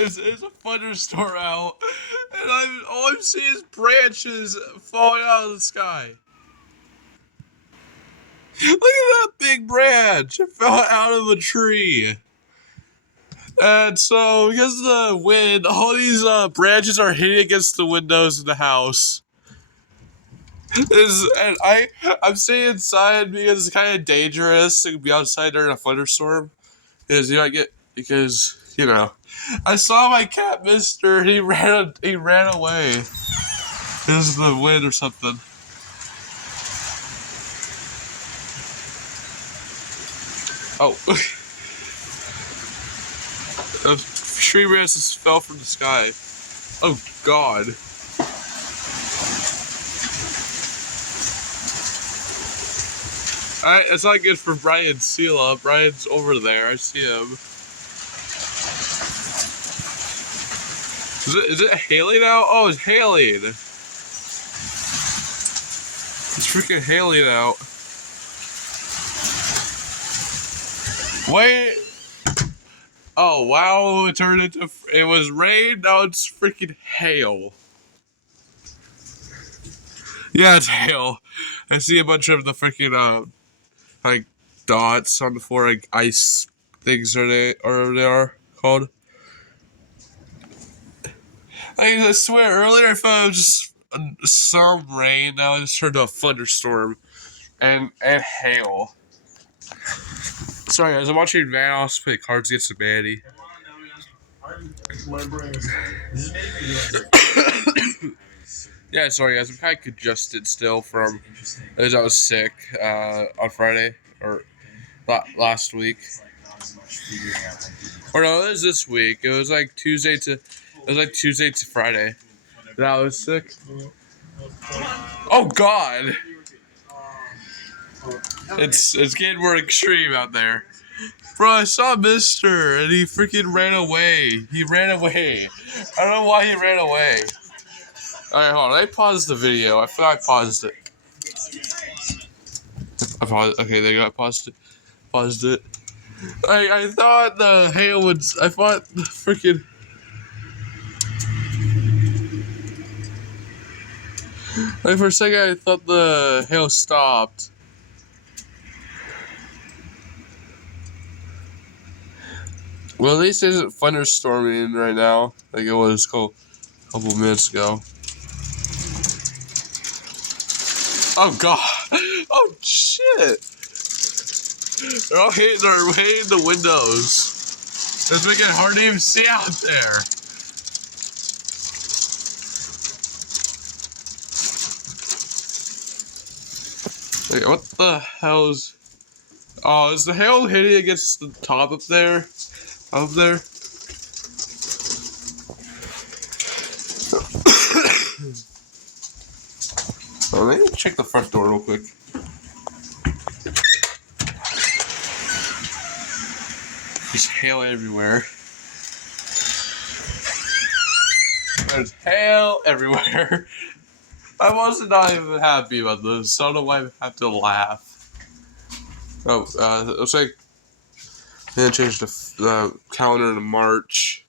It's a thunderstorm out, and all I'm seeing is branches falling out of the sky. Look at that big branch! It fell out of a tree. And so, because of the wind, all these branches are hitting against the windows of the house. I'm staying inside because it's kind of dangerous to be outside during a thunderstorm. Because I saw my cat Mister. He ran away. Because of the wind or something. Oh, a tree branch just fell from the sky. Oh God. Alright, that's not good for Brian Sela. Brian's over there. I see him. Is it hailing out? Oh, it's hailing. It's freaking hailing out. Wait. Oh, wow. It was rain. Now it's freaking hail. Yeah, it's hail. I see a bunch of the freaking, like, dots on the floor, like ice things they are called. I swear, earlier I thought it was just some rain. Now it just turned to a thunderstorm and hail. Sorry, guys. I'm watching Vanoss play Cards Against Humanity. Yeah, sorry, guys. I'm kind of congested still from because I was sick on Friday or last week. Or no, it was this week. It was like Tuesday to Friday. And I was sick. Oh God! It's getting more extreme out there. Bro, I saw Mister and he freaking ran away. He ran away. I don't know why he ran away. Alright, hold on. Let me pause the video. I forgot I paused it. Okay, there you go. I paused it. I thought the hail would. I thought the freaking. Like for a second, I thought the hail stopped. Well, at least it isn't thunderstorming right now, like it was a couple minutes ago. Oh God! Oh shit! They're all hitting the windows. It's making it hard to even see out there. Wait, what the hell's... Oh, is the hail hitting against the top up there? Up there? Oh, let me check the front door real quick. There's hail everywhere. There's hail everywhere. I was not even happy about this. I don't know why I have to laugh. Oh, it looks like I'm gonna change the calendar to March.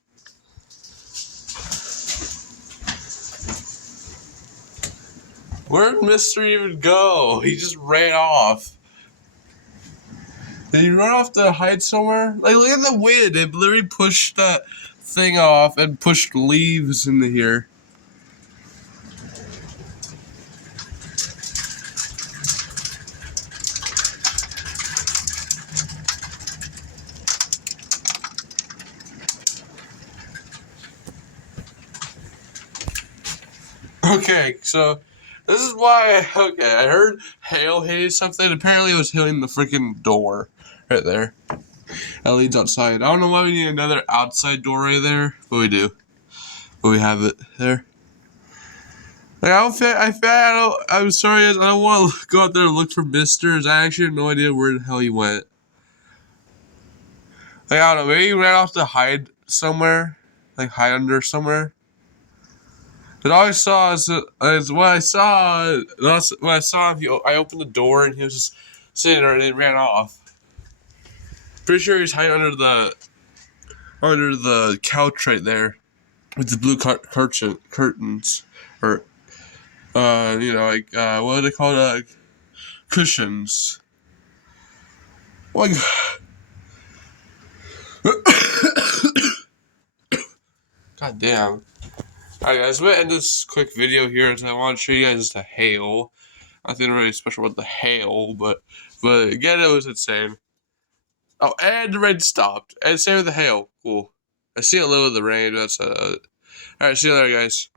Where did Mister even go? He just ran off. Did he run off to hide somewhere? Like, look at the wind. It literally pushed that thing off and pushed leaves into here. Okay, so this is why. Okay, I heard hail hitting something. Apparently, it was hitting the freaking door right there that leads outside. I don't know why we need another outside door right there, but we do. But we have it there. Like, I'm sorry, guys. I don't want to go out there and look for Mister. I actually have no idea where the hell he went. Like, I don't know. Maybe he ran off to hide somewhere, like hide under somewhere. But all I saw is what I saw. When I saw him, I opened the door and he was just sitting there and he ran off. Pretty sure he's hiding under under the couch right there with the blue curtains, or what do they call it? Cushions. Like, god damn. Alright guys, I'm gonna end this quick video here as I want to show you guys the hail. Nothing really special about the hail, but again, it was insane. Oh, and the rain stopped. And same with the hail. Cool. I see a little of the rain. That's alright, see you later guys.